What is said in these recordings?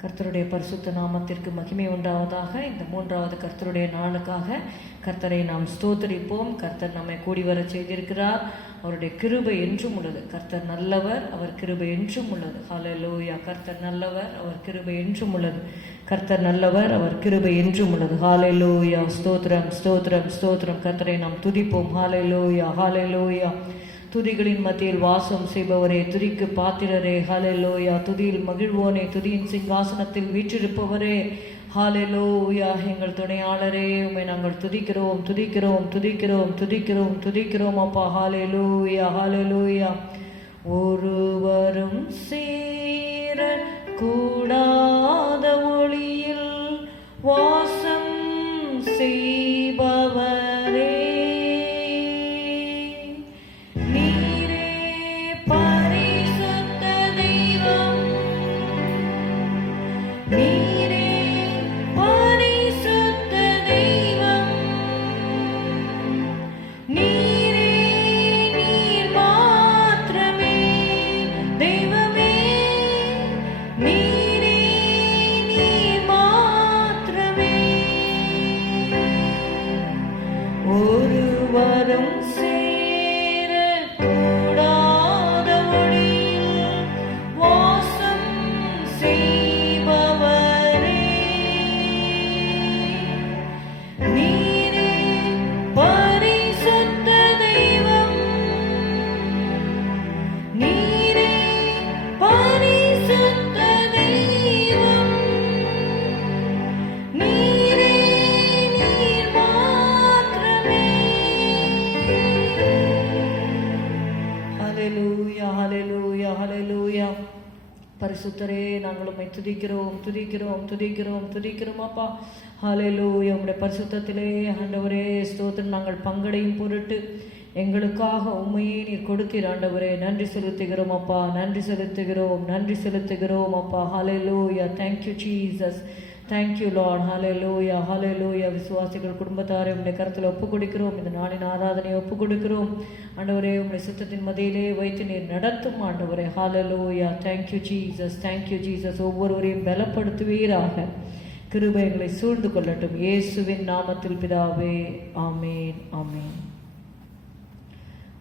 கர்த்தருடைய பரிசுத்த நாமத்திற்கு மகிமை உண்டாவதாக. இந்த மூன்றாவது கர்த்தருடைய நாளுக்காக கர்த்தரை நாம் ஸ்தோத்தரிப்போம். கர்த்தர் நம்மை கூடி வர செய்திருக்கிறார். அவருடைய கிருபை என்றும் உள்ளது. கர்த்தர் நல்லவர், அவர் கிருபை என்றும் உள்ளது. ஹல்லேலூயா. கர்த்தர் நல்லவர், அவர் கிருபை என்றும் உள்ளது. கர்த்தர் நல்லவர், அவர் கிருபை என்றும் உள்ளது. ஹல்லேலூயா. ஸ்தோத்திரம் ஸ்தோத்திரம் ஸ்தோத்திரம். கர்த்தரை நாம் துதிப்போம். ஹல்லேலூயா ஹல்லேலூயா. துதிகளின் மத்தியில் வாசம் செய்பவரே, துதிக்கு பாத்திரரே, ஹல்லேலூயா. துதியில் மகிழ்வோனே, துதியின் சிங்காசனத்தில் வீற்றிருப்பவரே, ஹல்லேலூயா. எங்கள் துணையாளரே, உம்மை நாங்கள் துதிக்கிறோம் துதிக்கிறோம் துதிக்கிறோம் துதிக்கிறோம் துதிக்கிறோம் அப்பா. ஹல்லேலூயா ஹல்லேலூயா. ஒருவரும் சேர கூடாத ஒளியில் வாசம் செய்பவரே, ஒருவரும் சேர கூடாத ஒளியில் வாசம் செய்பவரே, நீரே பரிசுத்த தெய்வம், நீரே பரிசுத்த தெய்வம், நீரே நீர் மாத்திரமே. ஹல்லேலூயா ஹல்லேலூயா ஹல்லேலூயா. பரிசுத்தரே, நாங்கள் உம்மை துதிக்கிறோம் துதிக்கிறோம் துதிக்கிறோம் துதிக்கிறோம் அப்பா. ஹல்லேலூயா. உம்முடைய பரிசுத்தத்திலே ஆண்டவரே ஸ்தோத்திரம். நாங்கள் பங்கடையும் பொருட்டு எங்களுக்காக உண்மையே நீர் கொடுத்தீர் ஆண்டவரே. நன்றி செலுத்துகிறோம் அப்பா, நன்றி செலுத்துகிறோம் நன்றி செலுத்துகிறோம் அப்பா. Hallelujah. Thank you Jesus, thank you Lord. Hallelujah hallelujah. விசுவாசிகள் குடும்பத்தாரை உம்முடைய கருத்தில் ஒப்பு கொடுக்கிறோம். இந்த நாளின் ஆராதனையை ஒப்பு கொடுக்கிறோம் ஆண்டவரே. உம்முடைய சுத்தத்தின் மதியிலே வைத்து நீர் நடத்தும் ஆண்டவரே. Hallelujah. Thank you Jesus, thank you Jesus. ஒவ்வொருவரையும் பலப்படுத்துவீராக. கிருபை எங்களை சூழ்ந்து கொள்ளட்டும். இயேசுவின் நாமத்தில் பிதாவே, ஆமேன் ஆமேன்.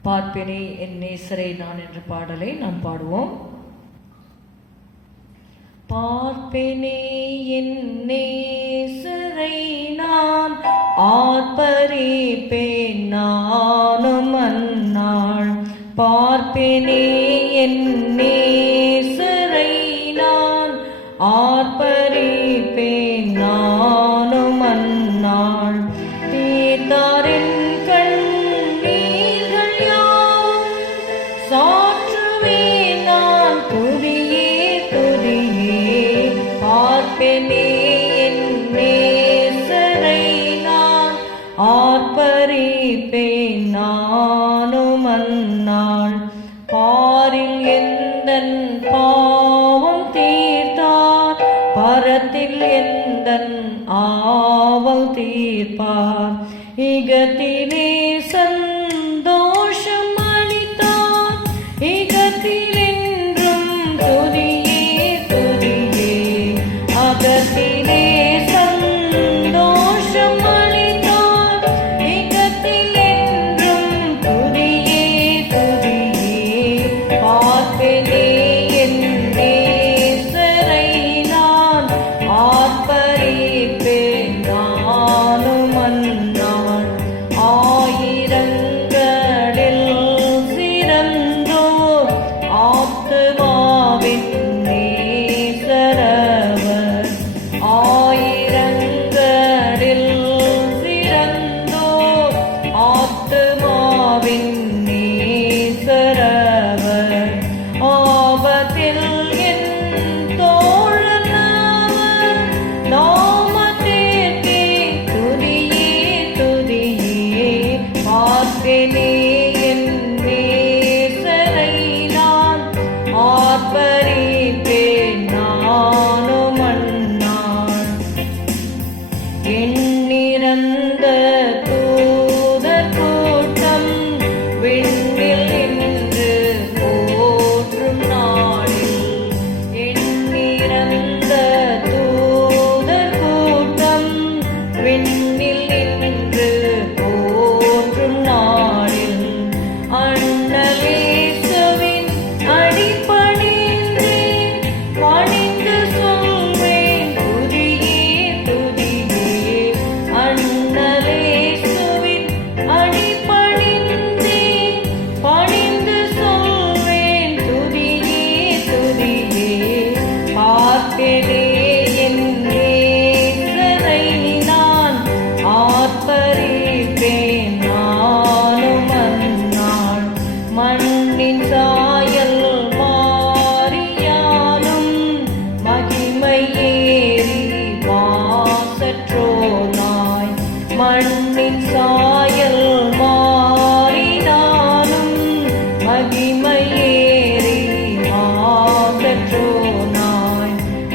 பார்ப்பேனே என் நேசரை நான் என்ற பாடலை நாம் பாடுவோம். பார்ப்பேனே என் நேசரை நான், ஆர்ப்பரிப்பேன் நானும் அந்நாள். பார்ப்பேனே என் நேசரை நான், ஆர்ப்பரிப்பேன் நானும் அந்நாள். தீர்த்தாரின் கண்ணீர்கள் யாவும் சாற்றுவேன் நான், துதியே துதியே. பார்ப்பேனே என் நேசரை நான், ஆர்ப்பரிப்பேன் நானும் அந்நாள். பாரில் எந்தன் பாவம் தீர்த்தார், பரத்தில் எந்தன் ஆவல் தீர்ப்பார். இகத்திலே சந்தோஷம் அளித்தார், இகத்தில் என்றும் துதியே துதியே. அகத்திலே சந்தோஷம் அளித்தார், இகத்தில் என்றும் துதியே துதியே. பார்ப்பேனே என் நேசரை நான், ஆர்ப்பரிப்பேன் நானும் அந்நாள்.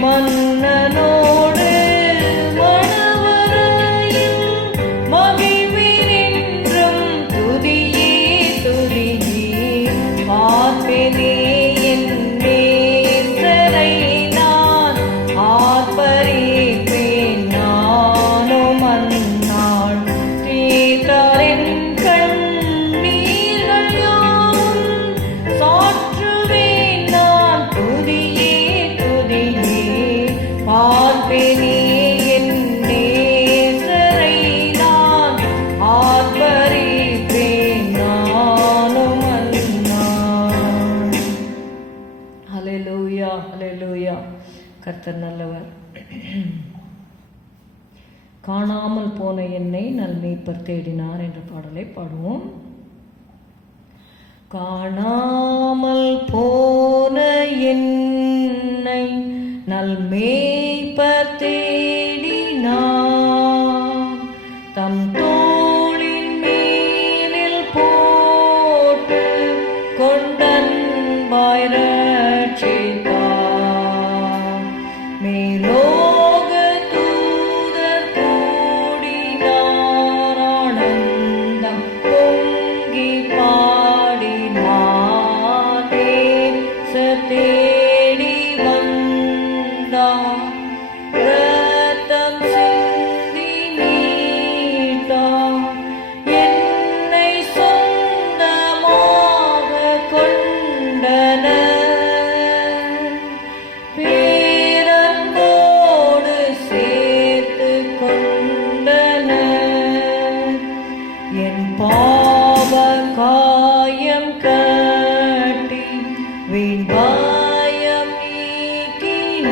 மன்னனோடு மணவரையில் மகிழ்வினின்றும் துதியே துதியே பார்ப்பேனே என் நேசரை நான் ஆர்ப்பரிப்பேன் நானும் அந்நாள் தீர்த்தாரின் கண்ணீர்கள் யாவும் சாற்றுவேன் நான் துதியே துதியே பார்ப்பேனே என் நேசரை நான் ஆர்ப்பரிப்பேன் நானும் அந்நாள். ஹல்லேலூயா ஹல்லேலூயா. கர்த்தர் நல்லவர். காணாமல் போன என்னை நல் மேய்ப்பர் தேடினார் என்ற பாடலை பாடுவோம். காணாமல் போன என்னை நல் மேய்ப்பர் தேடினார், தம் தோளின் மேலில் போட்டு கொண்டன்பாய் ரட்சித்தார். மேலோக தூதர் கூடினார், ஆனந்தம் பொங்கி பாடினார். தேச தேடி வந்தார், இரத்தம் சிந்தி மீட்டார். என்னை சொந்தமாக கொண்டனர், பேரன்போடு சேர்த்து கொண்டனர். என் பாவ காயம் கட்டி வீண் காயம் நீக்கினார்.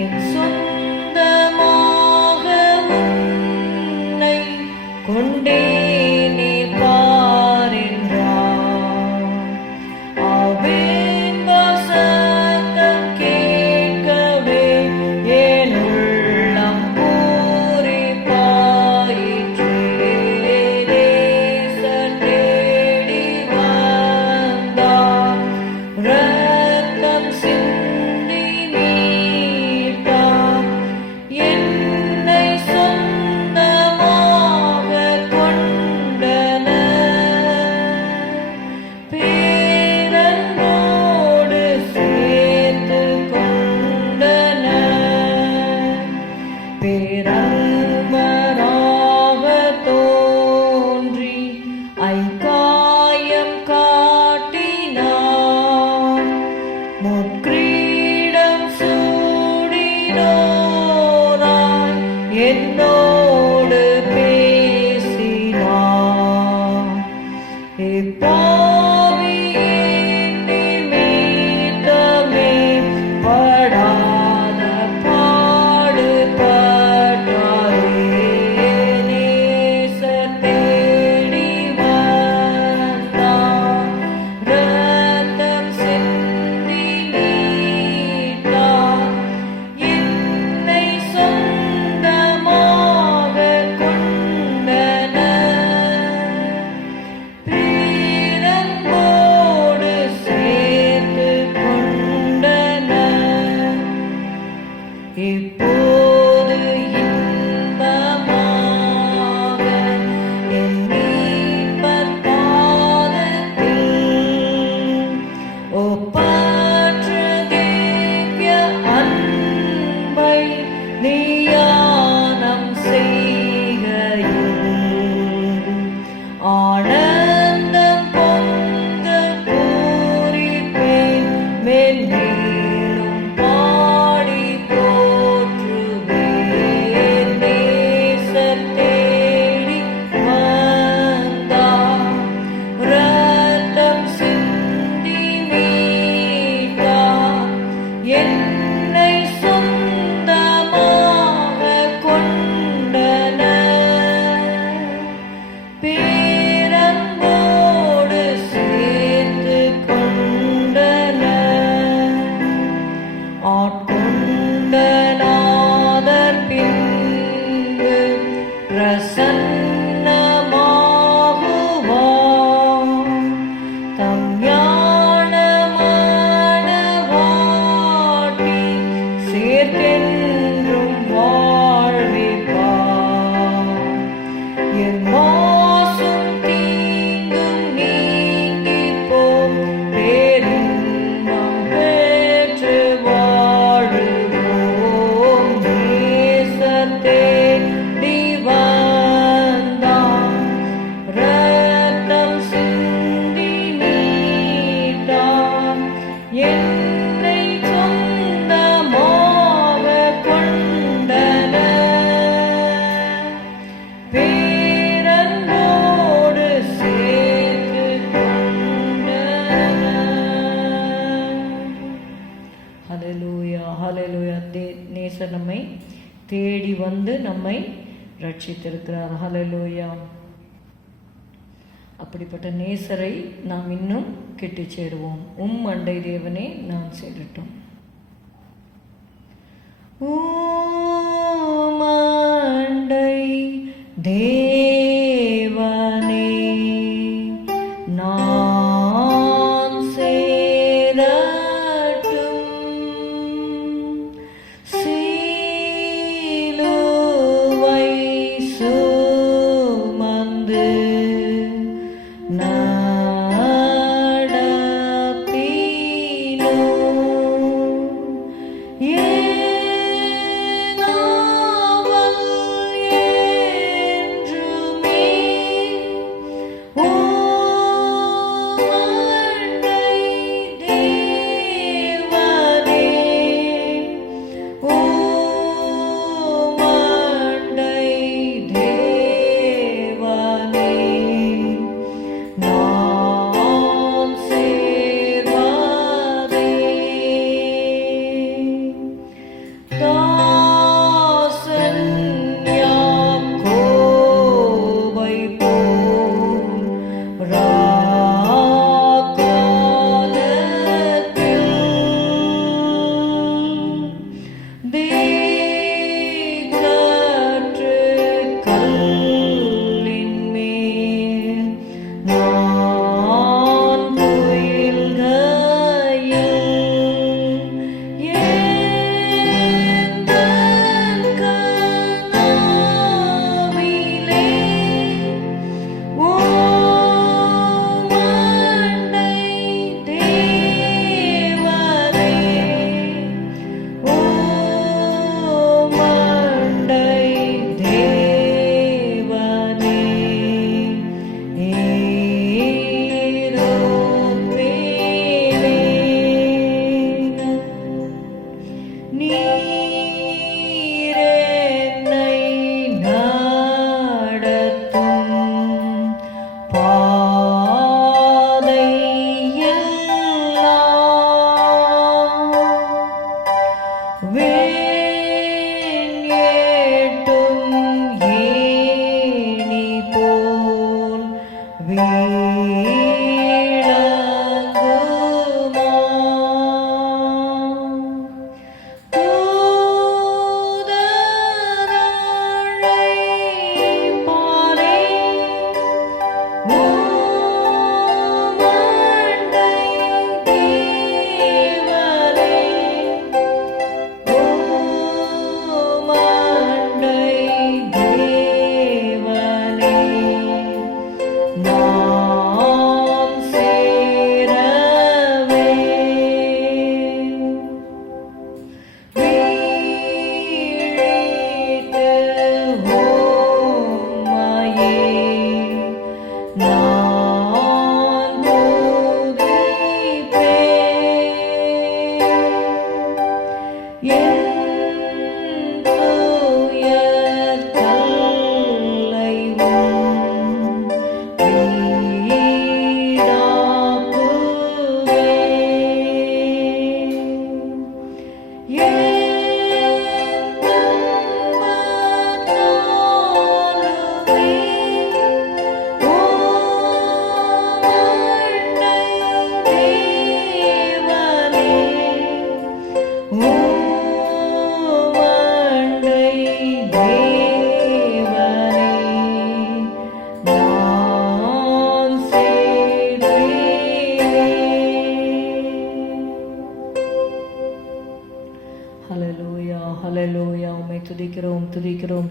என் சொந்தமாக உன்னை கொண்டேனே பார் என்றார். ஆவின் வசனம் கேட்கவே என் உள்ளம் பூரிப்பாயிற்றே. நேசர் தேடி வந்தார், இரத்தம் சிந்தி மீட்டார். என்னை சொந்தமாக கொண்டனர், பேரன்போடு சேர்த்து கொண்டனர். பேரன்பராக தோன்றி ஐகாயம் காட்டினார். முற்கிரீடம் சூடினோராய் என்னோடு பேசினார். இப்பாவி நிமித்தமே படாத பாடுபட்டாரே. நேசர் தேடி வந்தார், இரத்தம் சிந்தி மீட்டார். என்னை சொந்தமாக கொண்டனர், பேரன்போடு சேர்த்து கொண்டனர். இப்போது இன்பமாக என் மீட்பர் பாதத்தில் ஒப்பற்ற திவ்ய அன்பை நியானம் செய்கையில் ஆனந்தம் பொங்க பூரிப்பேன். மென்மேலும் பாடி போற்றுவேன். நேசர் தேடி வந்தார், இரத்தம் சிந்தி மீட்டார். என்னை சொந்தமாக கொண்டனர், பேரன்போடு சேர்த்து கொண்டனர். ஆட்கொண்ட நாதர் பின்பு பிரசன்னமாகுவார். தம் ஞான மணவாட்டி ஹalleluya ஹalleluya. நேசர் நம்மை தேடி வந்து நம்மை ரட்சித்திருக்கிறார். ஹalleluya. அப்படிப்பட்ட நேசரை நாம் இன்னும் கிட்டி சேருவோம். அண்டை தேவனே நான் சேரட்டும். அண்டை தேவனே நான் சேரட்டும். சிலுவை சுமந்து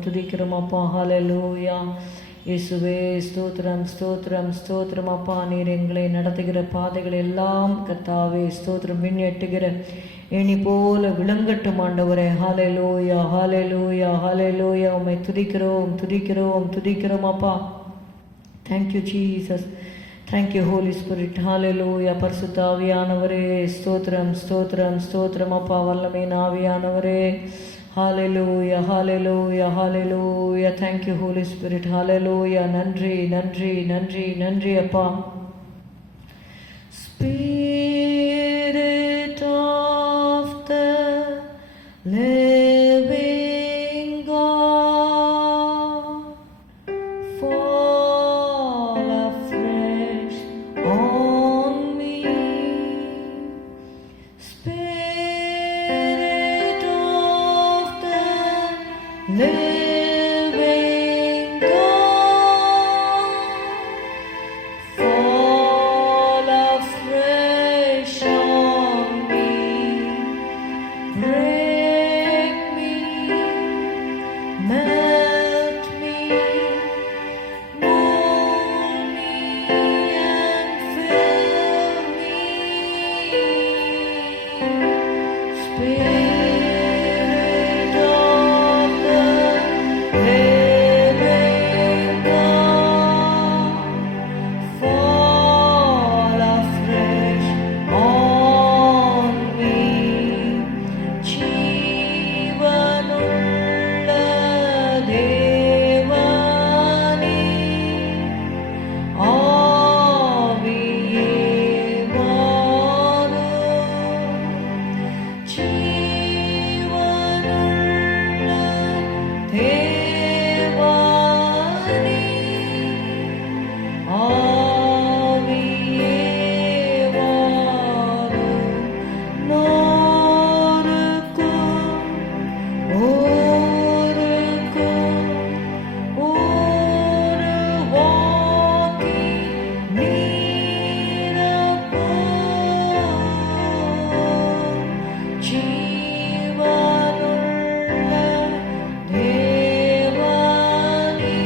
துதிக்கிறோம் அப்பா. ஹல்லேலூயா. இயேசுவே ஸ்தோத்திரம் ஸ்தோத்திரம் ஸ்தோத்திரம் அப்பா. நீர் எங்களை நடத்துகிற பாதைகள் எல்லாம் கர்த்தாவே ஸ்தோத்திரம் விண்ணெட்டுகிற இனி போல விளங்கட்டும் ஆண்டவரே. ஹல்லேலூயா ஹல்லேலூயா ஹல்லேலூயா. உம்மை துதிக்கிறோம் துதிக்கிறோம் துதிக்கிறோம் அப்பா. Thank you Jesus. Thank you Holy Spirit. Hallelujah. பரிசுத்த ஆவியானவரே ஸ்தோத்திரம் ஸ்தோத்திரம் ஸ்தோத்திரம் அப்பா. வல்லமையின் ஆவியானவரே ஹalleluya hallelujah hallelujah. thank you holy spirit. hallelujah. நன்றி நன்றி நன்றி நன்றி அப்பா. Spirit of the living God, fall afresh on me, break me, melt me, mold me and fill me. Spirit of the living God, fall afresh on me. ஜீவனுள்ள தேவனே, ஆவியே வாரும். ஜீவனுள்ள தேவனே, ஆவியே வாரும். நோருக்கும் ஊருக்கும் உருவாக்கி நீரப்பும். ஜீவனுள்ள தேவனே,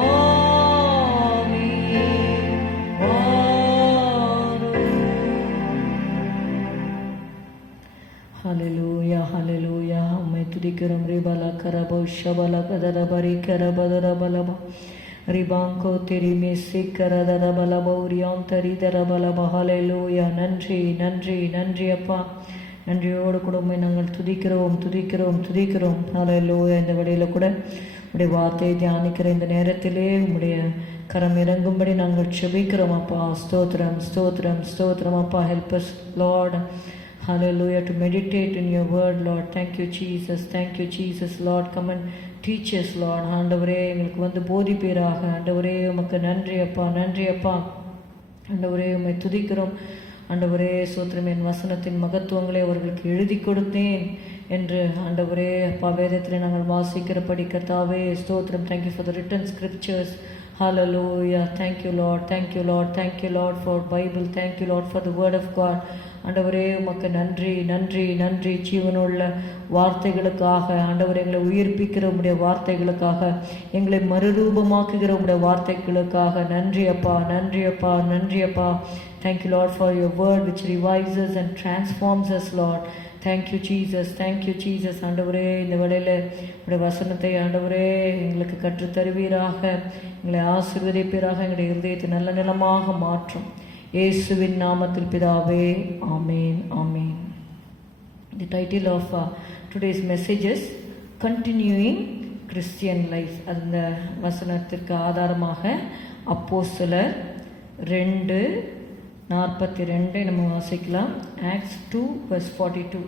ஆவியே வாரும். ஹalleluya ஹalleluya. உம்மை துதிக்கிறோம். ரிபல கரபோ ஷபல கதர பரி கரபதர பலப ரிபாங்கோ திரிமே சிக்கரதர பலபௌரியாம் தரிதர பலப. ஹalleluya. நன்றி நன்றி நன்றி அப்பா. நன்றியோடு கூட உம்மை நாங்கள் துதிக்கிறோம் துதிக்கிறோம் துதிக்கிறோம். ஹalleluya. இந்த வேளையில் கூட உடைய வார்த்தையை தியானிக்கிற இந்த நேரத்திலே உம்முடைய கரம் இறங்கும்படி நாங்கள் செபிக்கிறோம் அப்பா. ஸ்தோத்திரம் ஸ்தோத்திரம் ஸ்தோத்திரம் அப்பா. Help us Lord. Hallelujah, to meditate in your word, Lord. Thank you, Jesus. Thank you, Jesus. Lord, come and teach us, Lord. ஆண்டவரே, எங்களுக்கு வந்து போதிப்பீராக. ஆண்டவரே, உமக்கு நன்றி அப்பா, நன்றி அப்பா. ஆண்டவரே, உம்மை துதிக்கிறோம். ஆண்டவரே, சோத்திரம், என் வசனத்தின் மகத்துவங்களை அவர்களுக்கு எழுதி கொடுத்தேன் என்று ஆண்டவரே அப்பா வேதத்தில் நாங்கள் வாசிக்கிறபடி கர்த்தாவே ஸ்தோத்திரம். Thank you for the written scriptures. Hallelujah. Thank you, Lord. Thank you, Lord. Thank you, Lord, for Bible. Thank you, Lord, for the word of God. ஆண்டவரே, உமக்கு நன்றி நன்றி நன்றி. ஜீவனுள்ள வார்த்தைகளுக்காக ஆண்டவரே, எங்களை உயிர்ப்பிக்கிற உடைய வார்த்தைகளுக்காக, எங்களை மறுரூபமாக்குகிற உடைய வார்த்தைகளுக்காக நன்றி அப்பா, நன்றி அப்பா, நன்றி அப்பா. Thank you, Lord, for your word which revives us and transforms us, Lord. Thank you, Jesus. Thank you, Jesus. ஆண்டவரே, இந்த வேளையில் உடைய வசனத்தை ஆண்டவரே எங்களுக்கு கற்றுத்தருவீராக, எங்களை ஆசீர்வதிப்பீராக, எங்களுடைய இருதயத்தை நல்ல நிலமாக மாற்றும். இயேசுவின் நாமத்தில் பிதாவே, ஆமேன் ஆமேன். The title of today's message is Continuing Christian Life. அந்த வசனத்திற்கு ஆதாரமாக அப்போஸ்தலர் 2:42 நம்ம வாசிக்கலாம். Acts 2:42.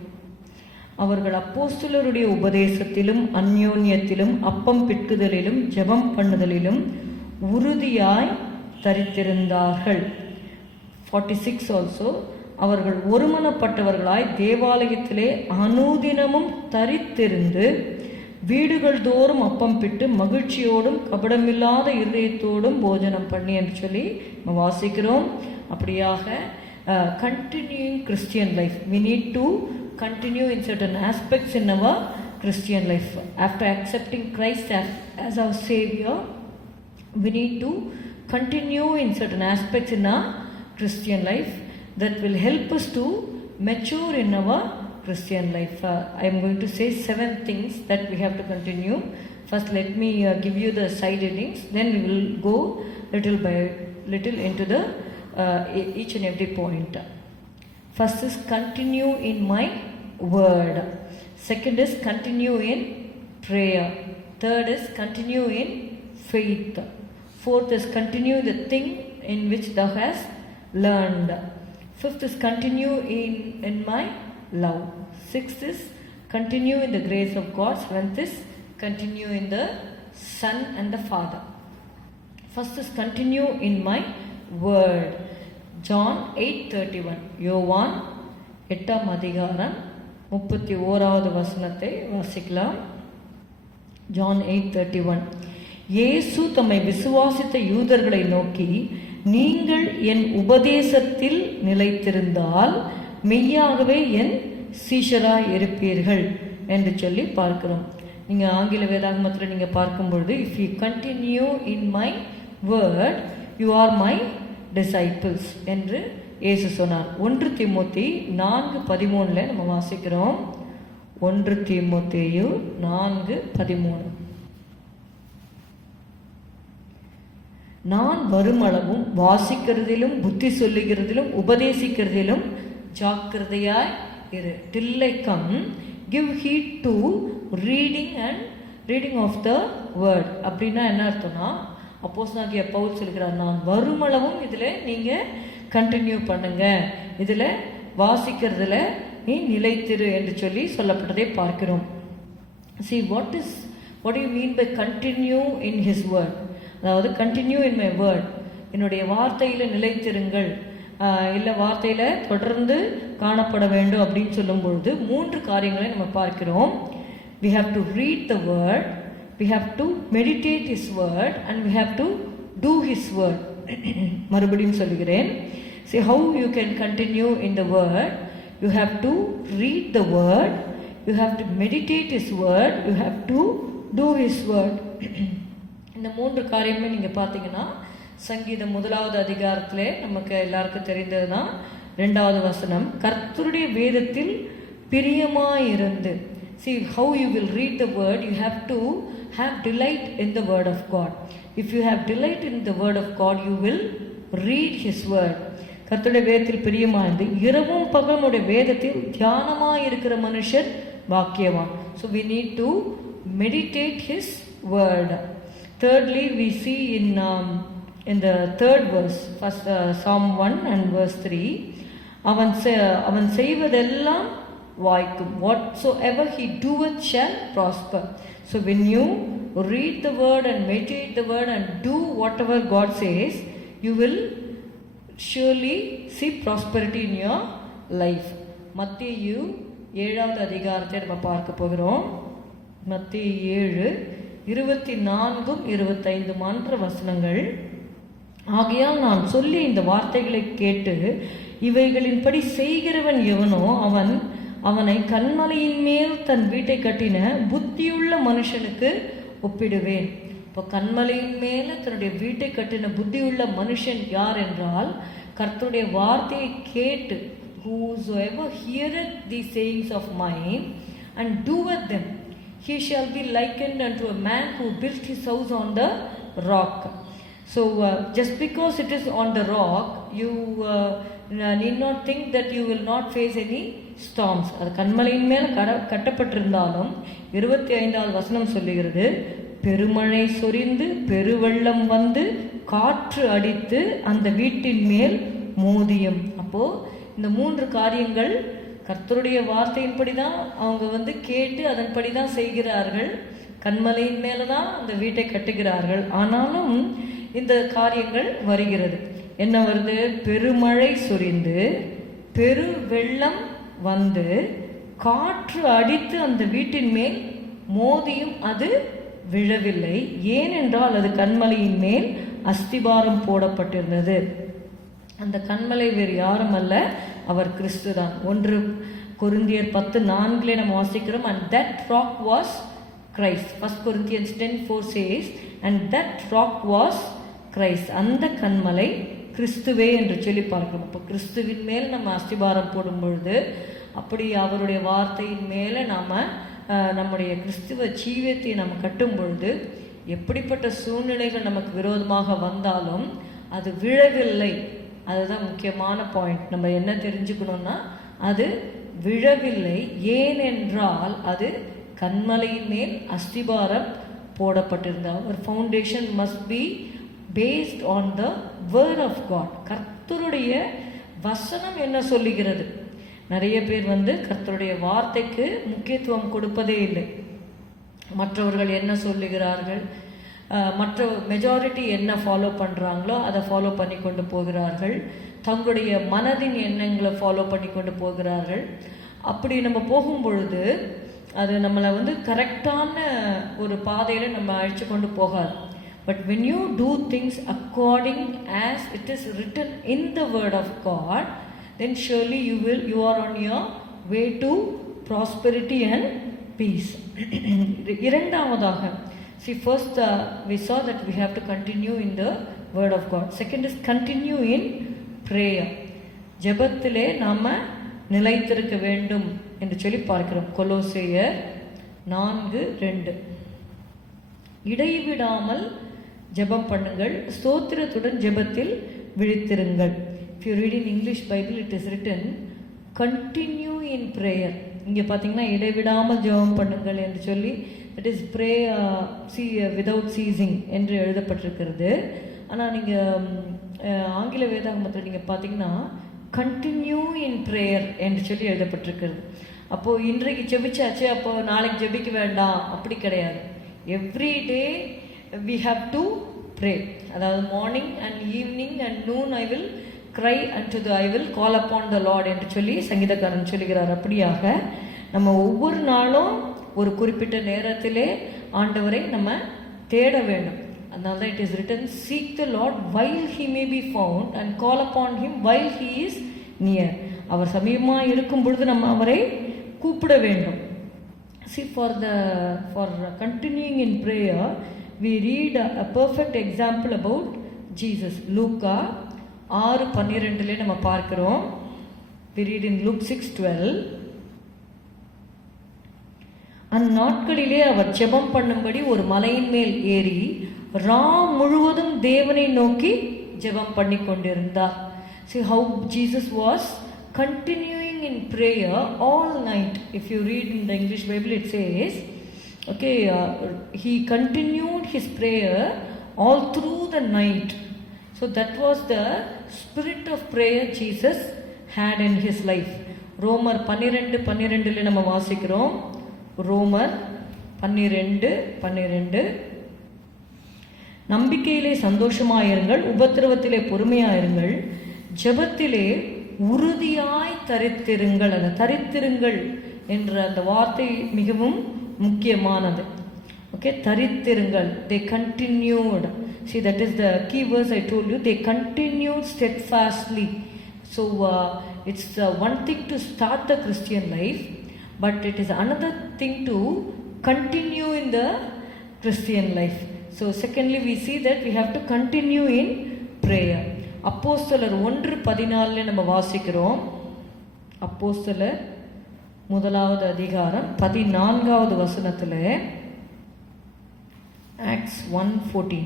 அவர்கள் அப்போஸ்தலருடைய உபதேசத்திலும் அந்யோன்யத்திலும் அப்பம் பிட்குதலிலும் ஜெபம் பண்ணுதலிலும் உறுதியாய் தரித்திருந்தார்கள். 46 also. அவர்கள் ஒருமனப்பட்டவர்களாய் தேவாலயத்திலே அனுதினமும் தரித்திருந்து வீடுகள் தோறும் அப்பம் பிட்டு மகிழ்ச்சியோடும் கபடமில்லாத இருதயத்தோடும் போஜனம் பண்ணி என்று சொல்லி நம்ம வாசிக்கிறோம். அப்படியாக continuing Christian life, we need to continue in certain aspects in our Christian life. After accepting Christ as our Savior, we need to continue in certain aspects in our Christian life that will help us to mature in our Christian life. I am going to say 7 things that we have to continue. First, let me give you the side headings. Then we will go little by little into the each and every point. First is continue in my word. Second is continue in prayer. Third is continue in faith. Fourth is continue the thing in which thou hast learned. Fifth is continue in my love. Sixth is continue in the grace of God. Seventh is continue in the Son and the Father. First is continue in my word. John 8:31. யோவான் 8 அதிகாரம் 31 வசனத்தை வாசிக்கலாம். John 8:31. இயேசு தம்மை விசுவாசித்த யூதர்களை நோக்கி, நீங்கள் என் உபதேசத்தில் நிலைத்திருந்தால் மெய்யாகவே என் சீஷராய் இருப்பீர்கள் என்று சொல்லி பார்க்கிறோம். நீங்கள் ஆங்கில வேதாகமத்தில் நீங்கள் பார்க்கும்பொழுது, if you continue in my word you are my disciples என்று இயேசு சொன்னார். 1 தீமோத்தி 4:13 நம்ம வாசிக்கிறோம். 1 தீமோத்தேயு 4:13. நான் வருமளவும் வாசிக்கிறதிலும் புத்தி சொல்லுகிறதிலும் உபதேசிக்கிறதிலும் ஜாக்கிரதையாய் இரு. till I come give heed to reading of the word. அப்படின்னா என்ன அர்த்தம்னா, அப்போஸ்தலனாகிய பவுல் சொல்கிறார், நான் வருமளவும் இதில் நீங்கள் கண்டினியூ பண்ணுங்க, இதில் வாசிக்கிறதுல நீ நிலைத்திரு என்று சொல்லி சொல்லப்பட்டதை பார்க்கிறோம். see what do you mean by continue in his word? அதாவது கண்டினியூ இன் மை வேர்ட், என்னுடைய வார்த்தையில் நிலைத்திருங்கள், இல்லை வார்த்தையில் தொடர்ந்து காணப்பட வேண்டும் அப்படின்னு சொல்லும் பொழுது 3 காரியங்களை நம்ம பார்க்கிறோம். we have to read the word, we have to meditate his word and we have to do his word. மறுபடியும் சொல்லுகிறேன். see how you can continue in the word, you have to read the word, you have to meditate his word, you have to do his word. இந்த 3 காரியமே நீங்கள் பார்த்தீங்கன்னா சங்கீதம் 1வது அதிகாரத்திலே நமக்கு எல்லாருக்கும் தெரிந்தது தான் 2வது வசனம், கர்த்தருடைய வேதத்தில் பிரியமாயிருந்து. see how you will read the word, you have to have delight in the word of God. if you have delight in the word of God you will read his word. கர்த்தருடைய வேதத்தில் பிரியமாயிருந்து இரவும் பகலுடைய வேதத்தில் தியானமாய் இருக்கிற மனுஷன் பாக்கியவான். so we need to meditate his word. thirdly we see in the 3rd verse, first Psalm 1 and verse 3, அவன் செய்வதெல்லாம் வாய்க்கும், whatsoever he doeth shall prosper. so when you read the word and meditate the word and do whatever God says, you will surely see prosperity in your life. மத்தேயு 7வது அதிகாரத்தை நம்ம பார்க்க போகிறோம். மத்தேயு 7:24-25 வசனங்கள். ஆகையால் நான் சொல்லி இந்த வார்த்தைகளை கேட்டு இவைகளின்படி செய்கிறவன் எவனோ அவனை கன்மலையின் மேல் தன் வீட்டை கட்டின புத்தியுள்ள மனுஷனுக்கு ஒப்பிடுவேன். இப்போ கன்மலையின் மேலே தன்னுடைய வீட்டை கட்டின புத்தியுள்ள மனுஷன் யார் என்றால், கர்த்தருடைய வார்த்தையை கேட்டு, whosoever heareth these sayings of mine and doeth them, he shall be likened unto a man who built his house on the rock. so just because it is on the rock, you need not think that you will not face any storms. அது கன்மலையின் மேல் கட்டப்பட்டிருந்தாலும் 25வது வசனம் சொல்லுகிறது, பெருமழை சொரிந்து பெருவெள்ளம் வந்து காற்று அடித்து அந்த வீட்டின் மேல் மோதியும். அப்போ இந்த 3 காரியங்கள் கர்த்தருடைய வார்த்தையின்படி தான் அவங்க கேட்டு அதன்படி தான் செய்கிறார்கள். கன்மலையின் மேலே தான் அந்த வீட்டை கட்டுகிறார்கள். ஆனாலும் இந்த காரியங்கள் வருகிறது. என்ன வருது? பெருமழை சொரிந்து பெரு வெள்ளம் வந்து காற்று அடித்து அந்த வீட்டின் மேல் மோதியும் அது விழவில்லை. ஏனென்றால் அது கன்மலையின் மேல் அஸ்திபாரம் போடப்பட்டிருந்தது. அந்த கன்மலை வேறு யாரும் அல்ல, அவர் கிறிஸ்து தான். 1 கொரிந்தியர் 10:4 நம்ம வாசிக்கிறோம். and that rock was Christ. 1 Corinthians 10:4 says and that rock was Christ. அந்த கன்மலை கிறிஸ்துவே என்று சொல்லி பார்க்கணும். இப்போ கிறிஸ்துவின் மேல் நம்ம அஸ்திபாரம் போடும் பொழுது, அப்படி அவருடைய வார்த்தையின் மேலே நாம் நம்முடைய கிறிஸ்துவ ஜீவியத்தை நம்ம கட்டும் பொழுது, எப்படிப்பட்ட சூழ்நிலைகள் நமக்கு விரோதமாக வந்தாலும் அது விழவில்லை. அதுதான் முக்கியமான பாயிண்ட். நம்ம என்ன தெரிஞ்சுக்கணும்னா, அது விழவில்லை. ஏனென்றால் அது கன்மலையின் மேல் அஸ்திபாரம் போடப்பட்டிருந்தால். ஒரு foundation must be based on the word of God. கர்த்தருடைய வசனம் என்ன சொல்லுகிறது? நிறைய பேர் கர்த்தருடைய வார்த்தைக்கு முக்கியத்துவம் கொடுப்பதே இல்லை. மற்றவர்கள் என்ன சொல்லுகிறார்கள், மற்ற மெஜாரிட்டி என்ன ஃபாலோ பண்ணுறாங்களோ அதை ஃபாலோ பண்ணி கொண்டு போகிறார்கள். தங்களுடைய மனதின் எண்ணங்களை ஃபாலோ பண்ணி கொண்டு போகிறார்கள். அப்படி நம்ம போகும் பொழுது அது நம்மளை வந்து கரெக்டான ஒரு பாதையில் நம்ம அழைச்சி கொண்டு போகாது. But when you do things according as it is written in the word of God, then surely you are on your way to prosperity and peace. இரண்டாவதாக, see first we saw that we have to continue in the word of God. Second is continue in prayer. ஜெபத்திலே நாம நிலைத்திருக்க வேண்டும் என்று சொல்லி பார்க்கிறோம். கொலோசையர் 4:2. இடைவிடாமல் ஜெபம் பண்ணுங்கள், ஸ்தோத்திரத்துடன் ஜெபத்தில் விழித்திருங்கள். If you read in English Bible, it is written continue in prayer. இங்கே பார்த்தீங்கன்னா இடைவிடாமல் ஜெபம் பண்ணுங்கள் என்று சொல்லி, that is pray without ceasing என்று எழுதப்பட்டிருக்கிறது. ஆனால் நீங்கள் ஆங்கில வேதாகமத்தில் நீங்கள் பார்த்தீங்கன்னா continue in prayer என்று சொல்லி எழுதப்பட்டிருக்கிறது. அப்போது இன்றைக்கு ஜெபிச்சாச்சு, அப்போ நாளைக்கு ஜெபிக்க வேண்டாம் அப்படி கிடையாது. Every day we have to pray. அதாவது morning and evening and noon I will cry unto the I will call upon the Lord என்று சொல்லி சங்கீதக்காரன் சொல்லுகிறார். அப்படியாக நம்ம ஒவ்வொரு நாளும் ஒரு குறிப்பிட்ட நேரத்திலே ஆண்டவரை நம்ம தேட வேண்டும். அதனால தான் it is written, seek the Lord while he may be found and call upon him while he is near. அவர் சமீபமாக இருக்கும் பொழுது நம்ம அவரை கூப்பிட வேண்டும். See, for continuing in prayer, we read a perfect example about Jesus. லூக்கா 6:12 நம்ம பார்க்கிறோம். We read in Luke 6:12. அந்நாட்களிலே அவர் ஜெபம் பண்ணும்படி ஒரு மலையின் மேல் ஏறி ராம் முழுவதும் தேவனை நோக்கி ஜெபம் பண்ணி கொண்டிருந்தார். See how Jesus was continuing in prayer all night. If you read in the English Bible, it says, he continued his prayer all through the night. So that was the spirit of prayer Jesus had in his life. ரோமர் 12:12 நம்ம வாசிக்கிறோம். ரோமர் 12:12. நம்பிக்கையிலே சந்தோஷமாயிருங்கள், உபத்திரவத்திலே பொறுமையாயிருங்கள், ஜெபத்திலே உறுதியாய் தரித்திருங்கள். அந்த தரித்திருங்கள் என்ற அந்த வார்த்தை மிகவும் முக்கியமானது. தரித்திருங்கள். They continued. See, that is the key verse I told you. They continued steadfastly. So it's one thing to start the Christian life, but it is another thing to continue in the Christian life. So secondly, we see that we have to continue in prayer. அப்போஸ்தலர் 1:14 நம்ம வாசிக்கிறோம். அப்போஸ்தலர் 1வது அதிகாரம் 14வது வசனத்தில், Acts 1:14.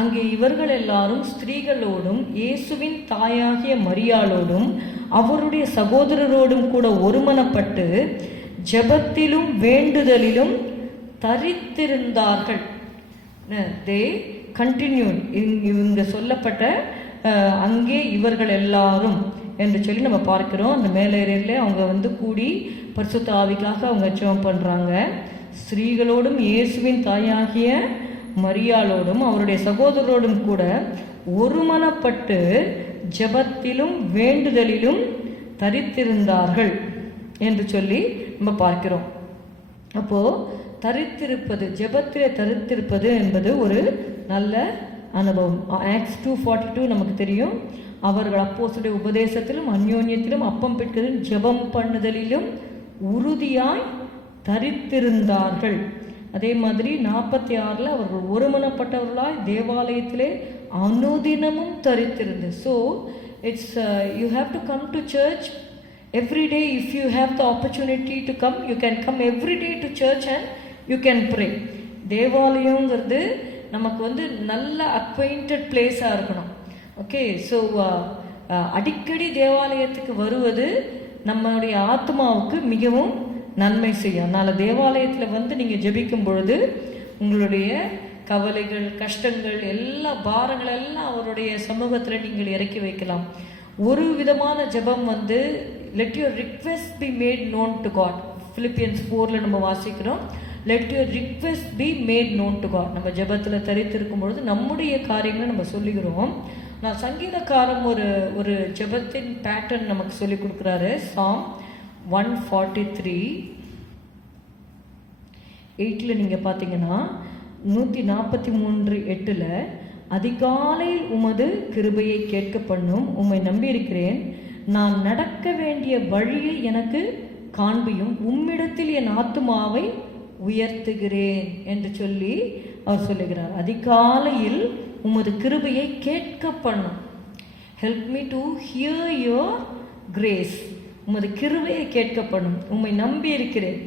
அங்கே இவர்கள் எல்லாரும் ஸ்திரீகளோடும் இயேசுவின் தாயாகிய மரியாளோடும் அவருடைய சகோதரரோடும் கூட ஒருமனப்பட்டு ஜெபத்திலும் வேண்டுதலிலும் தரித்திருந்தார்கள். They continued. இங்க சொல்லப்பட்ட அங்கே இவர்கள் எல்லாரும் என்று சொல்லி நம்ம பார்க்கிறோம். அந்த மேலேறிலே அவங்க கூடி பரிசுத்த ஆவிக்காக அவங்க ஜெபம் பண்றாங்க. ஸ்திரீகளோடும் இயேசுவின் தாயாகிய மரியாளோடும் அவருடைய சகோதரரோடும் கூட ஒருமனப்பட்டு ஜெபத்திலும் வேண்டுதலிலும் தரித்திருந்தார்கள் என்று சொல்லி நம்ம பார்க்கிறோம். அப்போ தரித்திருப்பது, ஜெபத்திலே தரித்திருப்பது என்பது ஒரு நல்ல அனுபவம். Acts 2:42 நமக்கு தெரியும். அவர்கள் அப்போஸ்தலருடைய உபதேசத்திலும் அந்யோன்யத்திலும் அப்பம் பிட்கிறதிலும் ஜெபம் பண்ணுதலிலும் உறுதியாய் தரித்திருந்தார்கள். அதே மாதிரி 46 அவர்கள் ஒருமனப்பட்டவர்களாய் தேவாலயத்திலே அனுதினமும் தரித்திருந்து. So it's you have to come to church every day. If you have the opportunity to come, you can come every day to church and you can pray. தேவாலயங்கிறது நமக்கு நல்ல அக்வைண்டட் பிளேஸாக இருக்கணும். ஸோ அடிக்கடி தேவாலயத்துக்கு வருவது நம்மளுடைய ஆத்மாவுக்கு மிகவும் நன்மை செய்யும். அதனால் தேவாலயத்தில் நீங்கள் ஜெபிக்கும் பொழுது உங்களுடைய கவலைகள், கஷ்டங்கள், எல்லா பாரங்கள் எல்லாம் அவருடைய சமூகத்தில் நீங்கள் இறக்கி வைக்கலாம். ஒரு விதமான ஜெபம் let your request be made known to God. Philippians 4 நம்ம வாசிக்கிறோம், let your request be made known to God. நம்ம ஜெபத்தில் தரித்திருக்கும் பொழுது நம்முடைய காரியங்களை நம்ம சொல்லுகிறோம். நான் சங்கீதக்காரன் ஒரு ஜெபத்தின் பேட்டர்ன் நமக்கு சொல்லி கொடுக்குறாரு. Psalm 143. 8 நீங்கள் பார்த்தீங்கன்னா 143:8 அதிகாலையில் உமது கிருபையை கேட்க பண்ணும், உம்மை நம்பியிருக்கிறேன், நான் நடக்க வேண்டிய வழியை எனக்கு காண்பியும், உம்மிடத்தில் என் ஆத்துமாவை உயர்த்துகிறேன் என்று சொல்லி அவர் சொல்லுகிறார். அதிகாலையில் உமது கிருபையை கேட்க பண்ணும். Help me to hear your grace. உமது கிருபையை கேட்க பண்ணும், உம்மை நம்பி இருக்கிறேன்,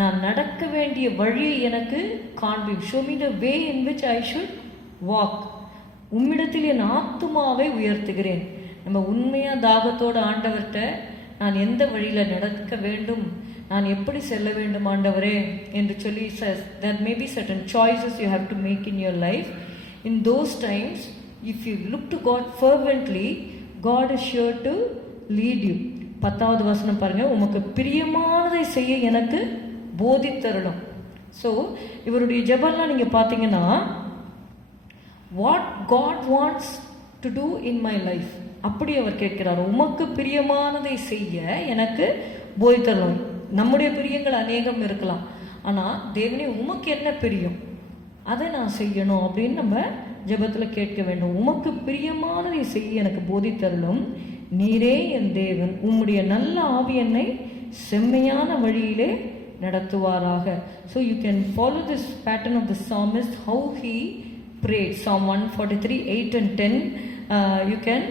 நான் நடக்க வேண்டிய வழியை எனக்கு காண்பியும். Show me the way in which I should walk. உம்மிடத்தில் என் ஆத்துமாவை உயர்த்துகிறேன். நம்ம உண்மையாக தாகத்தோட ஆண்டவர்கிட்ட நான் எந்த வழியில் நடக்க வேண்டும், நான் எப்படி செல்ல வேண்டும் ஆண்டவரே என்று சொல்லி, there may be certain choices you have to make in your life. In those times, if you look to God fervently, God is sure to lead you. 10வது வசனம் பாருங்க, உமக்கு பிரியமானதை செய்ய எனக்கு போதித்தருளும். ஸோ இவருடைய ஜெபம்லாம் நீங்கள் பார்த்தீங்கன்னா, what God wants to do in my life, அப்படி அவர் கேட்கிறார். உமக்கு பிரியமானதை செய்ய எனக்கு போதித்தருளும். நம்முடைய பிரியங்கள் அநேகம் இருக்கலாம், ஆனால் தேவனே உமக்கு என்ன பிரியம், அதை நான் செய்யணும் அப்படின்னு நம்ம ஜெபத்தில் கேட்க வேண்டும். உமக்கு பிரியமானதை செய்ய எனக்கு போதித்தருளும், நீரே என் தேவன், உம்முடைய நல்ல ஆவி என்னை செம்மையான வழியிலே நடத்துவாராக. So you can follow this pattern of the psalmist, how he prayed. Psalm 143:8 and 10. You can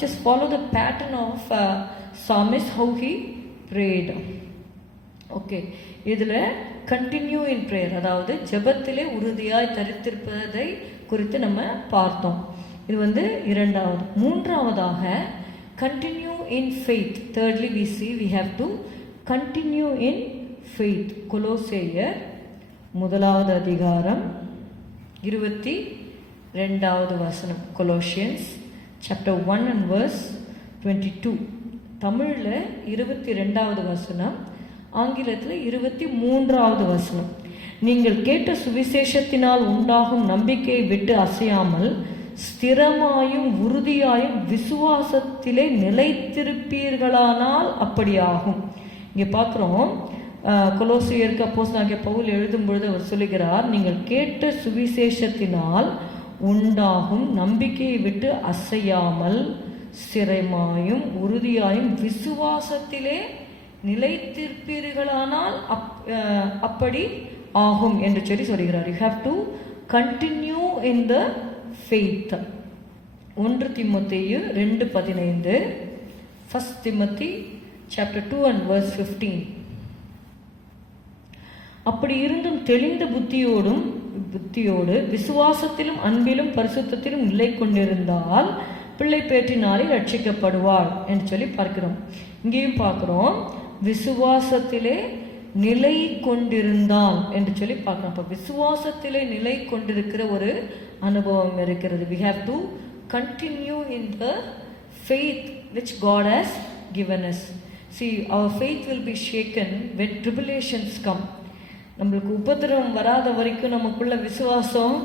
just follow the pattern of psalmist, how he prayed. Okay, இதில் கண்டினியூ இன் ப்ரேயர், அதாவது ஜெபத்திலே உறுதியாய் தரித்திருப்பதை குறித்து நம்ம பார்த்தோம். இது வந்து 2வது. 3வதாக continue in faith. Thirdly we have to continue in faith. கொலோசேயர் 1வது அதிகாரம் 22வது வசனம். Colossians chapter 1 and verse 22. தமிழில் 22வது வசனம், ஆங்கிலத்தில் 23வது வசனம். நீங்கள் கேட்ட சுவிசேஷத்தினால் உண்டாகும் நம்பிக்கையை விட்டு அசையாமல் ஸ்திரமாயும் உறுதியாயும் விசுவாசத்திலே நிலைத்திருப்பீர்களானால் அப்படியாகும். இங்கே பார்க்குறோம், கொலோசியருக்கு அப்போஸ்தலனாகிய பவுல் எழுதும் பொழுது அவர் சொல்லுகிறார், நீங்கள் கேட்ட சுவிசேஷத்தினால் உண்டாகும் நம்பிக்கையை விட்டு அசையாமல் ஸ்திரமாயும் உறுதியாயும் விசுவாசத்திலே நிலைத்திருப்பீர்களானால் அப்படி ஆகும் என்று சொல்லி சொல்கிறார். You have to continue in the faith. 1 தீமோத்தேயு 2:15, 1 Timothy chapter 2 and verse 15. அப்படி இருந்தும் தெளிந்த புத்தியோடு விசுவாசத்திலும் அன்பிலும் பரிசுத்தத்திலும் நிலை கொண்டிருந்தால் பிள்ளை பேற்றினாலே ரட்சிக்கப்படுவாள் என்று சொல்லி பார்க்கிறோம். இங்கேயும் பார்க்கிறோம், விசுவாசத்திலே நிலை கொண்டிருந்தால் என்று சொல்லி பார்க்கிறோம். அப்போ விசுவாசத்திலே நிலை கொண்டிருக்கிற ஒரு அனுபவம் இருக்கிறது. We have to continue in the faith which God has given us. See, our faith will be shaken when tribulations come. நம்மளுக்கு உபத்திரவம் வராத வரைக்கும் நமக்குள்ள விசுவாசம்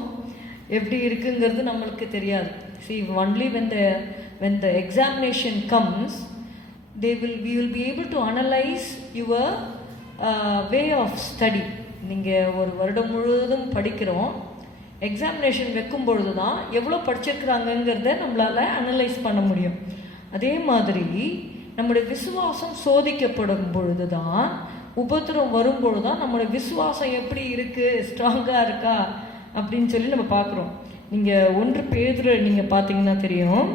எப்படி இருக்குங்கிறது நம்மளுக்கு தெரியாது. See, only when the examination comes, we will be able to analyze your way of study. நீங்கள் ஒரு வருடம் முழுவதும் படிக்கிறோம், எக்ஸாமினேஷன் வைக்கும் பொழுது தான் எவ்வளோ படிச்சிருக்கிறாங்கங்கிறத நம்மளால் அனலைஸ் பண்ண முடியும். அதே மாதிரி நம்முடைய விசுவாசம் சோதிக்கப்படும் பொழுது தான், உபத்திரம் வரும்பொழுது தான் நம்மளுடைய விசுவாசம் எப்படி இருக்குது, ஸ்ட்ராங்காக இருக்கா அப்படின்னு சொல்லி நம்ம பார்க்குறோம். நீங்கள் 1 பேதுரு நீங்கள் பார்த்தீங்கன்னா தெரியும்.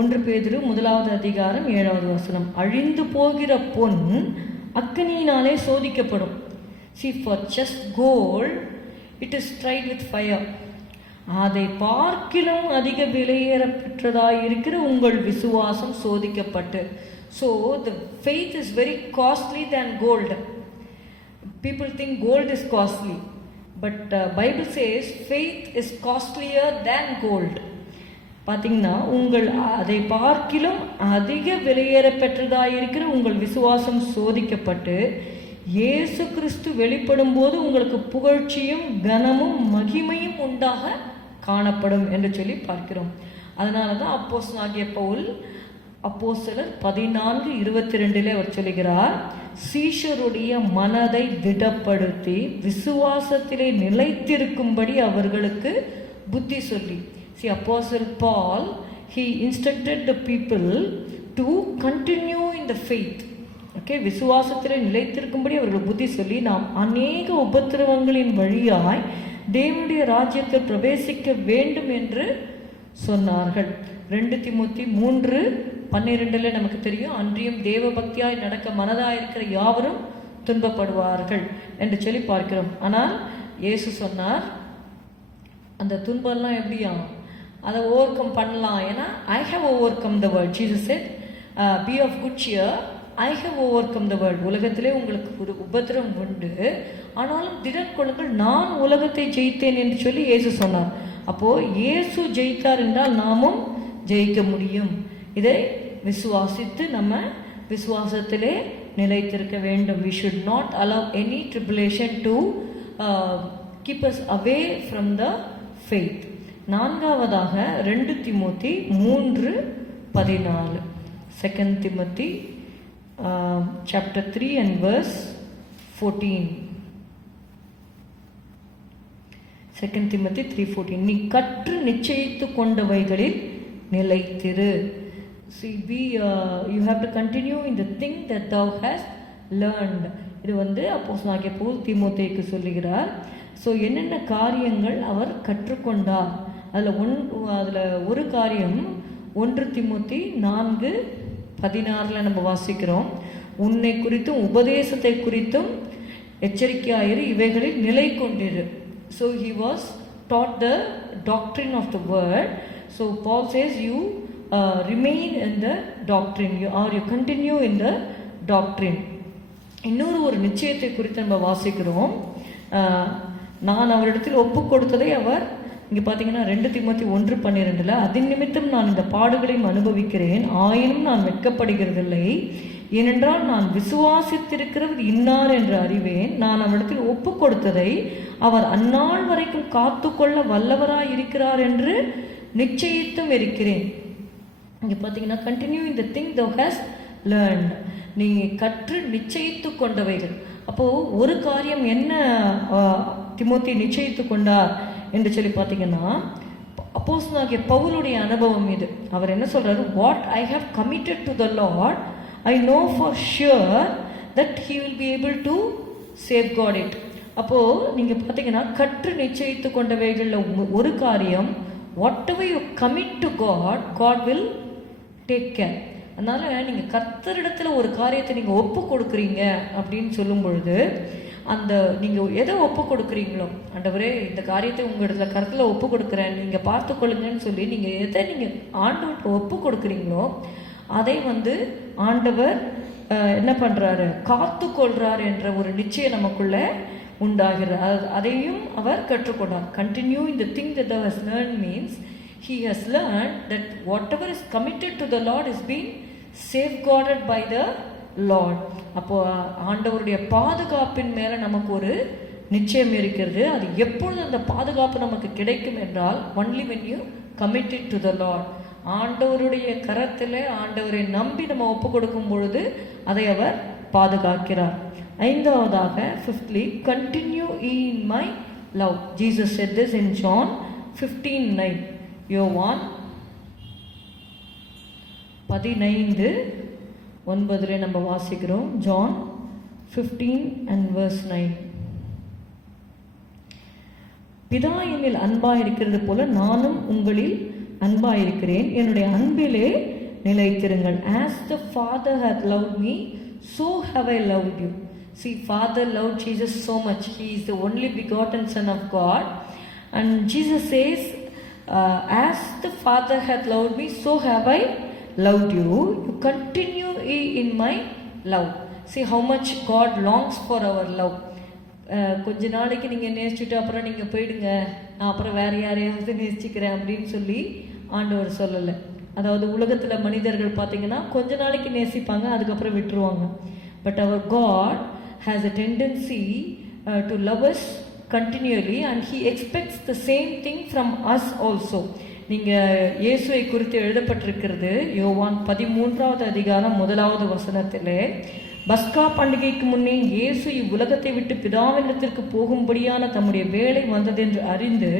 1 பேதுரு 1வது அதிகாரம் 7வது வசனம். அழிந்து போகிற பொன் அக்கினியினாலே சோதிக்கப்படும். See, for just gold it is tried with fire. அதை பார்க்கிலும் அதிக விலையேற பெற்றதாய் இருக்கிற உங்கள் விசுவாசம் சோதிக்கப்பட்டு. So the faith is very costly than gold. People think gold is costly, but Bible says faith is costlier than gold. பார்த்தீங்கன்னா, உங்கள் அதை பார்க்கிலும் அதிக விலையேற பெற்றதாய் இருக்கிற உங்கள் விசுவாசம் சோதிக்கப்பட்டு இயேசு கிறிஸ்து வெளிப்படும் போது உங்களுக்கு புகழ்ச்சியும் கனமும் மகிமையும் உண்டாக காணப்படும் என்று சொல்லி பார்க்கிறோம். அதனால தான் அப்போஸ்தலனாகிய பவுல் அப்போஸ்தலர் 14:22 அவர் சொல்லுகிறார், சீஷருடைய மனதை திடப்படுத்தி விசுவாசத்திலே நிலைத்திருக்கும்படி அவர்களுக்கு புத்தி சொல்லி. See, Apostle Paul, he instructed the people to continue in the faith. Okay, விசுவாசத்திலே நிலைத்திருக்கும்படி அவர்கள் புத்தி சொல்லி, நாம் அநேக உபத்திரவங்களின் வழியாய் தேவனுடைய ராஜ்யத்தில் பிரவேசிக்க வேண்டும் என்று சொன்னார்கள். 2 தீமோத்தேயு 3:12 நமக்கு தெரியும், அன்றியும் தேவ பக்தியாய் நடக்க மனதாயிருக்கிற யாவரும் துன்பப்படுவார்கள் என்று சொல்லி பார்க்கிறோம். ஆனால் இயேசு சொன்னார், அந்த துன்பம்லாம் எப்படியா அதை ஓவர் கம் பண்ணலாம். ஏன்னா I have overcome the world. Jesus said, be of good cheer, I have overcome the world. உலகத்திலே உங்களுக்கு ஒரு உபத்திரம் உண்டு, ஆனாலும் திடன் கொள்ளுங்கள், நான் உலகத்தை ஜெயித்தேன் என்று சொல்லி இயேசு சொன்னார். அப்போது இயேசு ஜெயித்தார் என்றால் நாமும் ஜெயிக்க முடியும். இதை விசுவாசித்து நம்ம விசுவாசத்திலே நிலைத்திருக்க வேண்டும். we should not allow any tribulation to keep us away from the faith. நான்காவதாக 2 தீமோத்தேயு 3:14. 2 Timothy chapter 3 and verse 14. 2 Timothy 3:14. நீ கற்று நிச்சயித்து கொண்டவைகளில் நிலைத்திரு. See, you have to continue in the thing that thou hast learned. இது அப்போஸ்தலனாகிய பவுல் தீமோத்தேயுக்கு சொல்லுகிறார். ஸோ என்னென்ன காரியங்கள் அவர் கற்றுக்கொண்டார், அதில் ஒரு காரியம் 1 தீமோத்தேயு 4:16 நம்ம வாசிக்கிறோம். உன்னை குறித்தும் உபதேசத்தை குறித்தும் எச்சரிக்கையாயிரு, இவைகளில் நிலை கொண்டிரு. So he was taught the doctrine of the word. So Paul says you remain in the doctrine, you continue in the doctrine. இன்னொரு ஒரு நிச்சயத்தை குறித்து நம்ம வாசிக்கிறோம். நான் அவரிடத்தில் ஒப்பு கொடுத்ததை அவர், இங்கே பார்த்தீங்கன்னா 2 தீமோத்தேயு 1:12, அதன் நிமித்தம் நான் இந்த பாடுகளையும் அனுபவிக்கிறேன், ஆயினும் நான் வெட்கப்படுகிறதில்லை, ஏனென்றால் நான் விசுவாசித்திருக்கிறவர் இன்னார் என்று அறிவேன். நான் அவரிடத்தில் ஒப்பு கொடுத்ததை அவர் அந்நாள் வரைக்கும் காத்து கொள்ள வல்லவராய் இருக்கிறார் என்று நிச்சயித்தும் இருக்கிறேன். இங்கே பார்த்தீங்கன்னா கண்டினியூ இந்த திங் thou hast learned, நீ கற்று நிச்சயித்து கொண்டவைகள். அப்போது ஒரு காரியம் என்ன தீமோத்தேயு நிச்சயித்து கொண்டார் என்று சொல்லி பார்த்தீங்கன்னா, அப்போஸ்தலனாகிய பவுலுடைய அனுபவம் இது. அவர் என்ன சொல்றாரு, what I have committed to the Lord I know for sure that he will be able to safeguard it. அப்போது நீங்கள் பார்த்தீங்கன்னா கற்று நிச்சயித்து கொண்டவைகளில் ஒரு காரியம், whatever you commit to God, God will take care. அதனால் நீங்கள் கர்த்தரிடத்தில் ஒரு காரியத்தை நீங்கள் ஒப்பு கொடுக்குறீங்க அப்படின்னு சொல்லும் பொழுது, அந்த நீங்கள் எதை ஒப்பு கொடுக்குறீங்களோ, ஆண்டவரே இந்த காரியத்தை உங்கள் இடத்துல கருத்தில் ஒப்பு கொடுக்குறேன், நீங்கள் பார்த்து கொள்ளுங்கன்னு சொல்லி நீங்கள் எதை நீங்கள் ஆண்டவர்கிட்ட ஒப்பு கொடுக்குறீங்களோ அதை ஆண்டவர் என்ன பண்ணுறாரு, காத்து கொள்கிறார் என்ற ஒரு நிச்சயம் நமக்குள்ளே உண்டாகிறார். அதையும் அவர் கற்றுக்கொண்டார். கண்டினியூ இந்த thing that thou hast learned means he has learned that whatever is committed to the Lord is being safeguarded by the Lord. அப்போ ஆண்டவருடைய பாதுகாப்பின் மேலே நமக்கு ஒரு நிச்சயம் இருக்கிறது. அது எப்பொழுது அந்த பாதுகாப்பு நமக்கு கிடைக்கும் என்றால், only when you commit it to the Lord. ஆண்டவருடைய கரத்தில் ஆண்டவரை நம்பி நம்ம ஒப்பு கொடுக்கும் பொழுது அதை அவர் பாதுகாக்கிறார். ஐந்தாவதாக, fifthly, continue in my love. Jesus said this in John 15:9. யோவான் 15:9 நம்ம வாசிக்கிறோம். John 15 and verse 9. பிதா என்னில் அன்பாயிருக்கிறது போல நானும் உங்களில் அன்பாயிருக்கிறேன், என்னுடைய அன்பிலே நிலைத்திருங்கள். As the Father hath loved me, so have I loved you. See, Father loved Jesus so much. He is the only begotten Son of God. And Jesus says, as the Father hath loved me, so have I loved you. You continue in my love. See how much God longs for our love. கொஞ்ச நாளைக்கு நீங்கள் நேசிச்சுட்டு அப்புறம் நீங்கள் போயிடுங்க, நான் அப்புறம் வேறு யாரையாவது நேசிச்சுக்கிறேன் அப்படின்னு சொல்லி ஆண்டவர் சொல்லலை. அதாவது உலகத்தில் மனிதர்கள் பார்த்தீங்கன்னா கொஞ்ச நாளைக்கு நேசிப்பாங்க, அதுக்கப்புறம் விட்டுருவாங்க. பட் அவர் God has a tendency to love us continually, and he expects the same thing from us also. நீங்கள் இயேசுவை குறித்து எழுதப்பட்டிருக்கிறது யோவான் 13வது அதிகாரம் 1வது வசனத்திலே, பஸ்கா பண்டிகைக்கு முன்னே இயேசு இவ்வுலகத்தை விட்டு பிதாவினிடத்திற்கு போகும்படியான தம்முடைய வேலை வந்ததென்று அறிந்து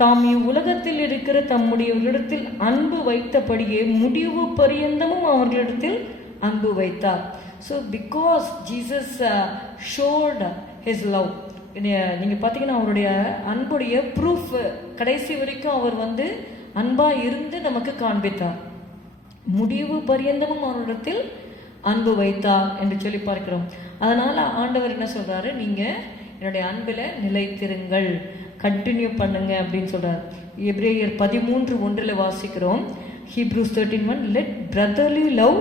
தாம் இவ்வுலகத்தில் இருக்கிற தம்முடையவர்களிடத்தில் அன்பு வைத்தபடியே முடிவு பரியந்தமும் அவர்களிடத்தில் அன்பு வைத்தார். So because Jesus showed his love, நீங்கள் பார்த்தீங்கன்னா அவருடைய அன்புடைய ப்ரூஃப் கடைசி வரைக்கும் அவர் அன்பாக இருந்து நமக்கு காண்பித்தார். முடிவு பரியந்தமும் அவரிடத்தில் அன்பு வைத்தார் என்று சொல்லி பார்க்கிறோம். அதனால் ஆண்டவர் என்ன சொல்கிறாரு, நீங்கள் என்னுடைய அன்பில் நிலைத்திருங்கள், கண்டினியூ பண்ணுங்க அப்படின்னு சொல்கிறார். எபிரேயர் 13:1 வாசிக்கிறோம். Hebrews 13:1, let brotherly love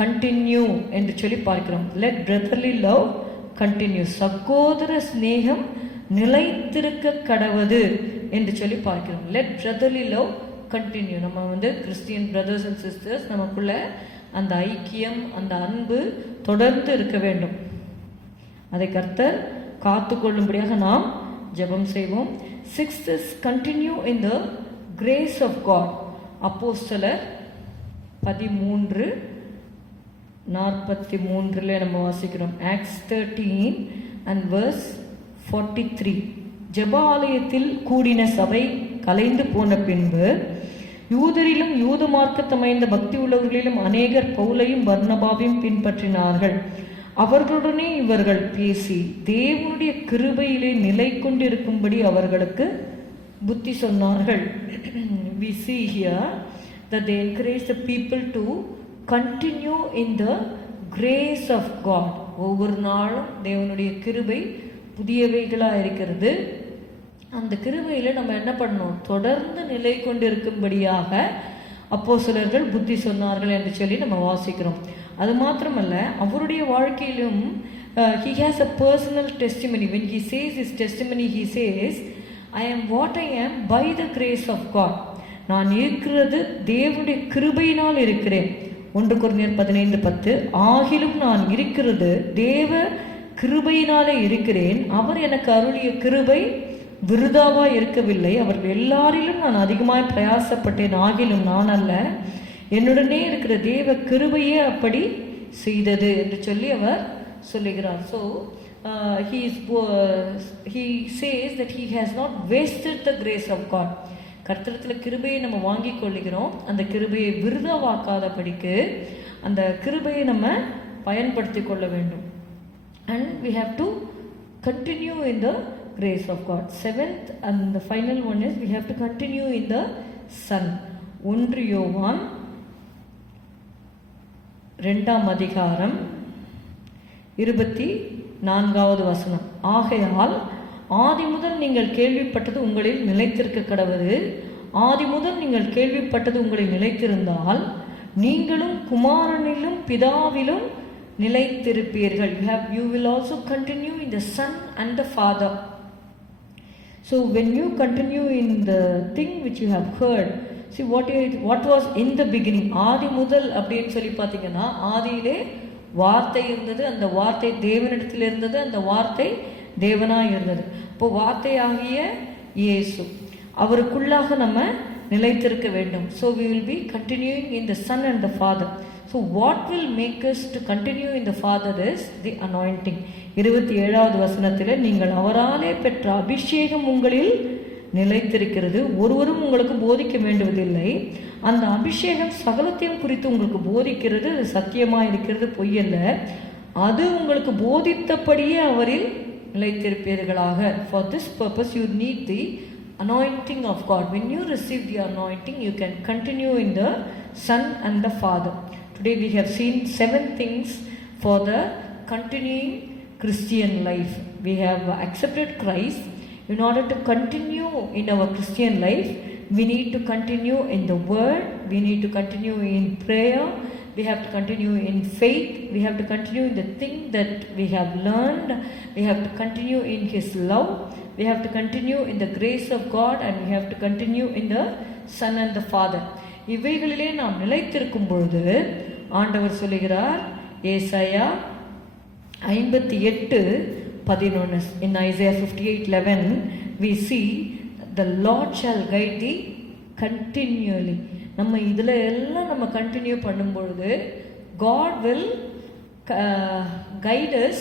continue என்று சொல்லி பார்க்கிறோம். லெட் பிரதர்லி லவ் கண்டினியூ, சகோதர ஸ்நேகம் நிலைத்திருக்க கடவது என்று சொல்லி பார்க்கிறோம். Let brotherly love continue. நம்ம கிறிஸ்டியன் பிரதர்ஸ் அண்ட் சிஸ்டர்ஸ் நமக்குள்ள அந்த ஐக்கியம், அந்த அன்பு தொடர்ந்து இருக்க வேண்டும். அதை கர்த்தர் காத்து கொள்ளும்படியாக நாம் ஜெபம் செய்வோம். 6th is continue in the grace of God. அப்போஸ்தலர் 13:43 நம்ம வாசிக்கிறோம். Acts 13 and verse 43. ஜெபாலயத்தில் கூடின சபை கலைந்து போன பின்பு யூதரிலும் யூத மார்க்கத்தமைந்த பக்தி உள்ளவர்களிலும் அநேகர் பவுலையும் பர்னபாவையும் பின்பற்றினார்கள். அவர்களுடனே இவர்கள் பேசி தேவனுடைய கிருபையிலே நிலை கொண்டிருக்கும்படி அவர்களுக்கு புத்தி சொன்னார்கள். We see here that they encourage the people to continue in the grace of God. ஒவ்வொரு நாளும் தேவனுடைய கிருபை புதியவைகளாக இருக்கிறது. அந்த கிருபையில் நம்ம என்ன பண்ணணும், தொடர்ந்து நிலை கொண்டிருக்கும்படியாக அப்போஸ்தலர்கள் புத்தி சொன்னார்கள் என்று சொல்லி நம்ம வாசிக்கிறோம். அது மாத்திரமல்ல, அவருடைய வாழ்க்கையிலும் he has a personal testimony. When he says his testimony, he says, I am what I am by the grace of God. நான் இருக்கிறது தேவனுடைய கிருபையினால் இருக்கிறேன். 1 கொரிந்தியர் 15:10, ஆகிலும் நான் இருக்கிறது தேவ கிருபையினாலே இருக்கிறேன். அவர் எனக்கு அருளிய கிருபை விருதாவா இருக்கவில்லை. அவர்கள் எல்லாரிலும் நான் அதிகமாய் பிரயாசப்பட்டேன். ஆகிலும் நான் அல்ல, என்னுடனே இருக்கிற தேவ கிருபையே அப்படி செய்தது என்று சொல்லி அவர் சொல்லுகிறார். So he says that he has not wasted the grace of God. கர்த்தரத்தில் கிருபையை நம்ம வாங்கி கொள்ளுகிறோம். அந்த கிருபையை விருதாவாக்காதபடிக்கு அந்த கிருபையை நம்ம பயன்படுத்தி கொள்ள வேண்டும். And we have to continue in the grace of God. 7th and the final one is we have to continue in the Son. 1 யோவான் 2ஆம் அதிகாரம் 24வது வசனம். ஆகையால் ஆதி முதல் நீங்கள் கேள்விப்பட்டது உங்களில் நிலைத்திருக்க கடவது. ஆதி முதல் நீங்கள் கேள்விப்பட்டது உங்களில் நிலைத்திருந்தால் நீங்களும் குமாரனிலும் பிதாவிலும் நிலைத்திருப்பீர்கள். You will also continue in the Son and the Father. So when you continue in the thing which you have heard, see what was in the beginning. ஆதி முதல் அப்படின்னு சொல்லி பார்த்தீங்கன்னா, ஆதியிலே வார்த்தை இருந்தது, அந்த வார்த்தை தேவனிடத்தில் இருந்தது, அந்த வார்த்தை தேவனாக இருந்தது. இப்போ வார்த்தையாகிய இயேசு, அவருக்குள்ளாக நம்ம நிலைத்திருக்க வேண்டும். So we will be continuing in the Son and the Father. So what will make us to continue in the Father is the anointing. 27வது வசனத்தில், நீங்கள் அவராலே பெற்ற அபிஷேகம் உங்களில் நிலைத்திருக்கிறது, ஒருவரும் உங்களுக்கு போதிக்க வேண்டுவதில்லை. அந்த அபிஷேகம் சகலத்தையும் குறித்து உங்களுக்கு போதிக்கிறது, சத்தியமாக இருக்கிறது, பொய்யல்ல. அது உங்களுக்கு போதித்தபடியே அவரில் நிலைத்திருப்பீர்களாக. For this purpose you need the anointing of God. When you receive the anointing, you can continue in the Son and the Father. Today we have seen 7 things for the continuing Christian life. We have accepted Christ. In order to continue in our Christian life, we need to continue in the Word, we need to continue in prayer, we have to continue in faith, we have to continue in the thing that we have learned, we have to continue in His love, we have to continue in the grace of God, and we have to continue in the Son and the Father. இவைகளிலே நாம் நிலைத்திருக்கும் பொழுது ஆண்டவர் சொல்லுகிறார், ஏசாயா 58:11. In Isaiah 58:11 we see the Lord shall guide the continuously. நம்ம இதில் எல்லாம் நம்ம கண்டினியூ பண்ணும்பொழுது God will guide us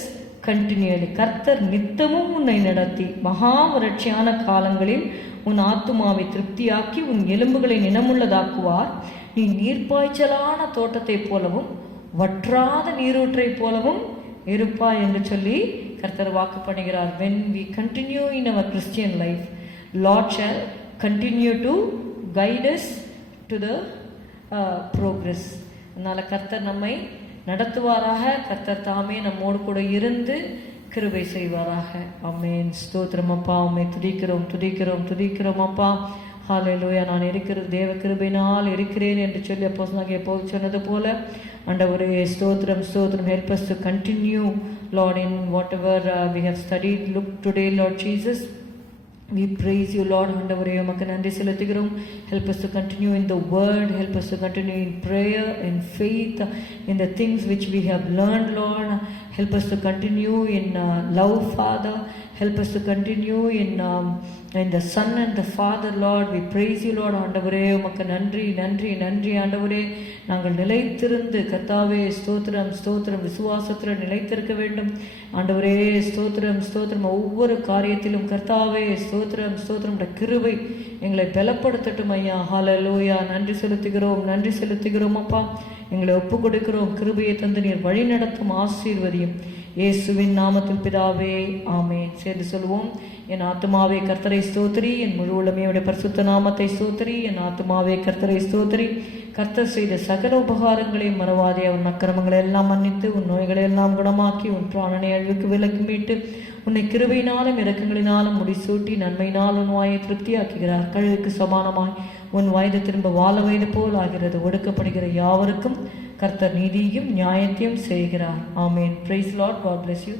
continually. கர்த்தர் நித்தமும் உன்னை நடத்தி மகா வறட்சியான காலங்களில் உன் ஆத்துமாவை திருப்தியாக்கி உன் எலும்புகளை நினமுள்ளதாக்குவார். நீ நீர்ப்பாய்ச்சலான தோட்டத்தை போலவும் வற்றாத நீரூற்றை போலவும் இருப்பாய் என்று சொல்லி கர்த்தர் வாக்கு பண்ணுகிறார். when we continue in our Christian life, Lord shall continue to guide us to the progress. அதனால கர்த்தர் நம்மை நடத்துவாராக. கர்த்தர் தாமே நம்மோடு கூட இருந்து கிருபை செய்வாராக. ஆமென். ஸ்தோத்திரம் அப்பா, உம்மை துதிக்கிறோம் துதிக்கிறோம் துதிக்கிறோம் அப்பா. ஹல்லேலூயா. நான் இருக்கிறது தேவ கிருபையினால் இருக்கிறேன் என்று சொல்லி அப்போஸ்தலனாகிய பவுல் சொன்னது போல ஆண்டவரே ஸ்தோத்திரம் ஸ்தோத்திரம். help us to continue, Lord, in whatever we have studied. Look today, Lord Jesus, we praise you, Lord. ஆண்டவரே உமக்கு நன்றி செலுத்துகிறோம். help us to continue in the word, help us to continue in prayer, in faith, in the things which we have learned, Lord. Help us to continue in love, Father. Help us to continue in the Son and the Father, Lord. We praise you, Lord. ஆண்டவரே உமக்கு நன்றி நன்றி நன்றி ஆண்டவரே. நாங்கள் நிலைத்திருந்து கர்த்தாவே ஸ்தோத்திரம் ஸ்தோத்திரம் விசுவாசத்தில் நிலைத்திருக்க வேண்டும் ஆண்டவரே. ஸ்தோத்திரம் ஸ்தோத்திரம். ஒவ்வொரு காரியத்திலும் கர்த்தாவே ஸ்தோத்திரம் ஸ்தோத்திரம். கிருபை எங்களை பலப்படுத்தட்டும் ஐயா. ஹல்லேலூயா. நன்றி செலுத்துகிறோம் நன்றி செலுத்துகிறோம் அப்பா. எங்களை ஒப்பு கொடுக்கிறோம். கிருபையை தந்து நீர் வழி நடத்தும் ஆசீர்வதியும் இயேசுவின் நாமத்தில் பிதாவே, ஆமென். சேர்ந்து சொல்வோம். என் ஆத்துமாவே கர்த்தரை ஸ்தோத்திரி, என் முழு உள்ளமையோட பரிசுத்த நாமத்தை ஸ்தோத்திரி. என் ஆத்துமாவே கர்த்தரை ஸ்தோத்திரி. கர்த்தர் செய்த சகல உபகாரங்களையும் மறவாதே. உன் அக்கிரமங்களை எல்லாம் மன்னித்து உன் நோய்களை எல்லாம் குணமாக்கி உன் பிராணனை அழிவுக்கு விலக்கி மீட்டு உன்னை கிருபையினாலும் இரக்கங்களினாலும் முடிசூட்டி நன்மையினால் உன் வாயை திருப்தியாக்குகிறார். கழுகுக்கு சமானமாய் உன் வயது திரும்ப வாழ வயது போல் ஆகிறது. ஒடுக்கப்படுகிற யாவருக்கும் கர்த்தர் நீதியும் நியாயத்தையும் செய்கிறார். Amen. Praise Lord. God bless you.